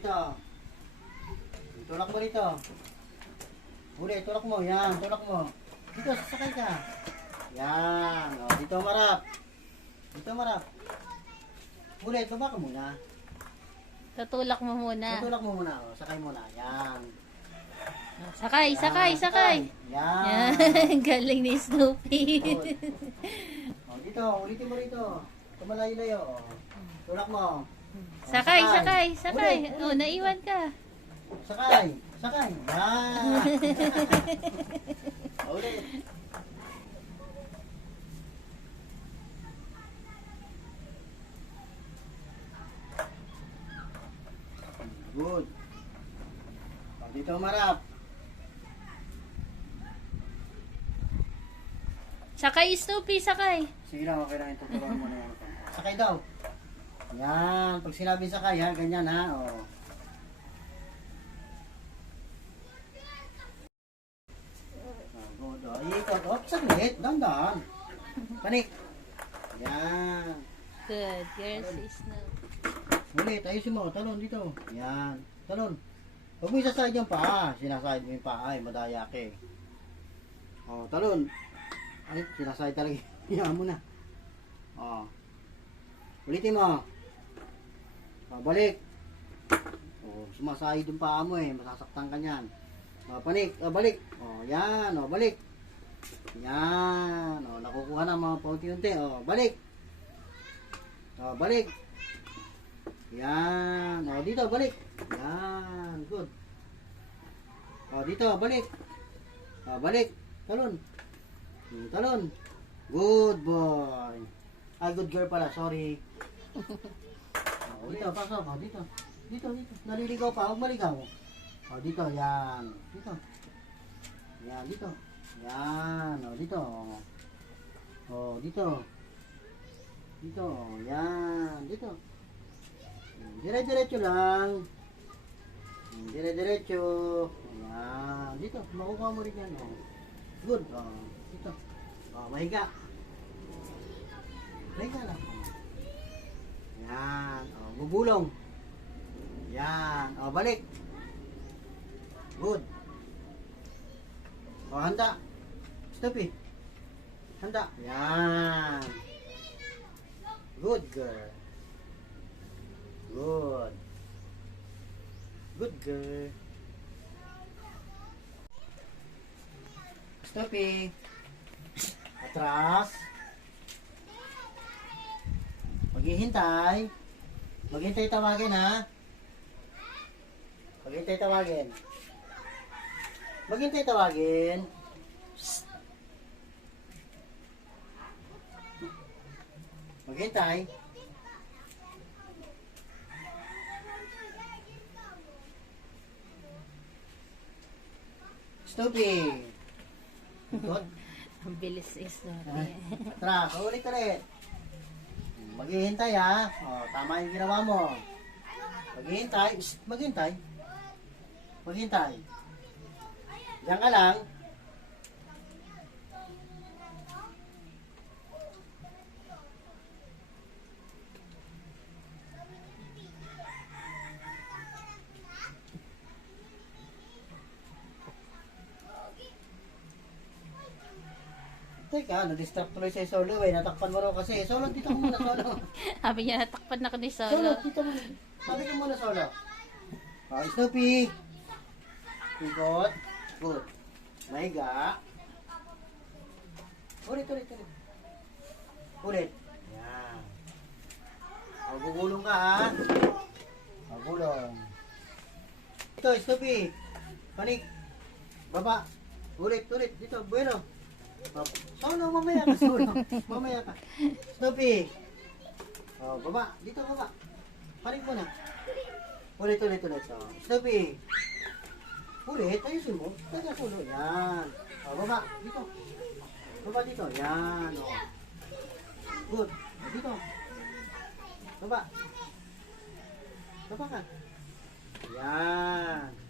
dito. Tulak mo dito. Uli, tulak mo. Yan, tulak mo. Dito, sasakay ka. Yan. O, dito marap. Dito marap. Uli, ka muna. Tutulak mo muna. Tutulak mo muna. O, sakay muna. Yan. Sakay, sakay, Yan, sakay. Yan. Yan, galing ni Snoopy. O, dito, ulitin mo rito. Tumalayo-layo. Tulak mo. Sakay, sakay, sakay. Ulit, Oh, naiwan ka. Sakay. Sakay. Yan. O, ulit. Good. O, dito marap. Sakay, Snoopy, sakay. Sige lang, okay lang. Tuturuan mo na yan. Sakay daw. Yan. Pag sinabi sakay, ha? Ganyan, ha? O. Ah, good. O, ikot. O, saglit. Dandan. Panik. Yan. Good girl si Snoopy. Ulit, ayusin mo. Talon dito. Yan. Talon. Huwag mo isaside yung paa. Sinaside mo yung paa. Ay, madaya ka eh. O, talon. Ay, sinaside talaga. Iyan mo na. O. Ulitin mo. O, balik. O, sumasahid yung paa mo eh. Masasaktan ka niyan. O, panik. O, balik. O, yan. O, balik. Yan. O, nakukuha na mga paunti-unti. O, balik. O, balik. Yan. O, dito, balik. Yan. Good. O, dito, balik. O, balik. Talon. Hmm, Talon. Good boy. Ah, good girl pala. Sorry. O, dito, pasok. O, dito. Dito, dito. Naliligaw pa. Huwag maligaw. O, dito. Yan. Dito. Yan, dito. Yan. O, dito. O, dito. Dito. Yan. Dito. Dire-diretso lang. Dire-diretso. Ayan. Dito, makukuha mo rin yan. Oh. Good. Oh. Dito. Oh, mahiga. Mahiga lang. Yan. Oh, bubulong. Yan. Oh, balik. Good. Oh, handa. Stop eh. Handa. Yan. Good girl. Good. Good girl. Stopping. Atras. Maghihintay. Maghintay tawagin ha. Maghintay tawagin. Maghintay tawagin. Psst. Maghintay. Stopping. Good. Ang bilis ni Snoopy. Ay, Atras, ulit ulit. Maghihintay ha. O, tama yung ginawa mo. Maghihintay. Shh, maghintay. Maghintay. Diyan ka lang. Teka, na-distract tuloy sa solo eh. Natakpan mo raw kasi. Solo, dito ka muna, solo. Sabi niya, natakpan na ko ni Solo, Solo. dito mo. Sabi ka muna, solo. Oh, Snoopy. Ikot. Good. Maiga. Ulit, ulit, ulit. Ulit. Yan. O, gugulong ka ha. O, gulong. Ito, Snoopy. Panik. Baba. Ulit, ulit. Dito, bueno. O, Solo, mamaya ka, solo. Mamaya ka. Snoopy. O, baba. Dito, baba. Panik mo na. Ulit, ulit, ulit. O, Snoopy. Ulit, ayusin mo. Taga solo. Yan. O, baba. Dito. Baba dito. Yan. O. Good. Dito. Baba. Baba ka. Yan.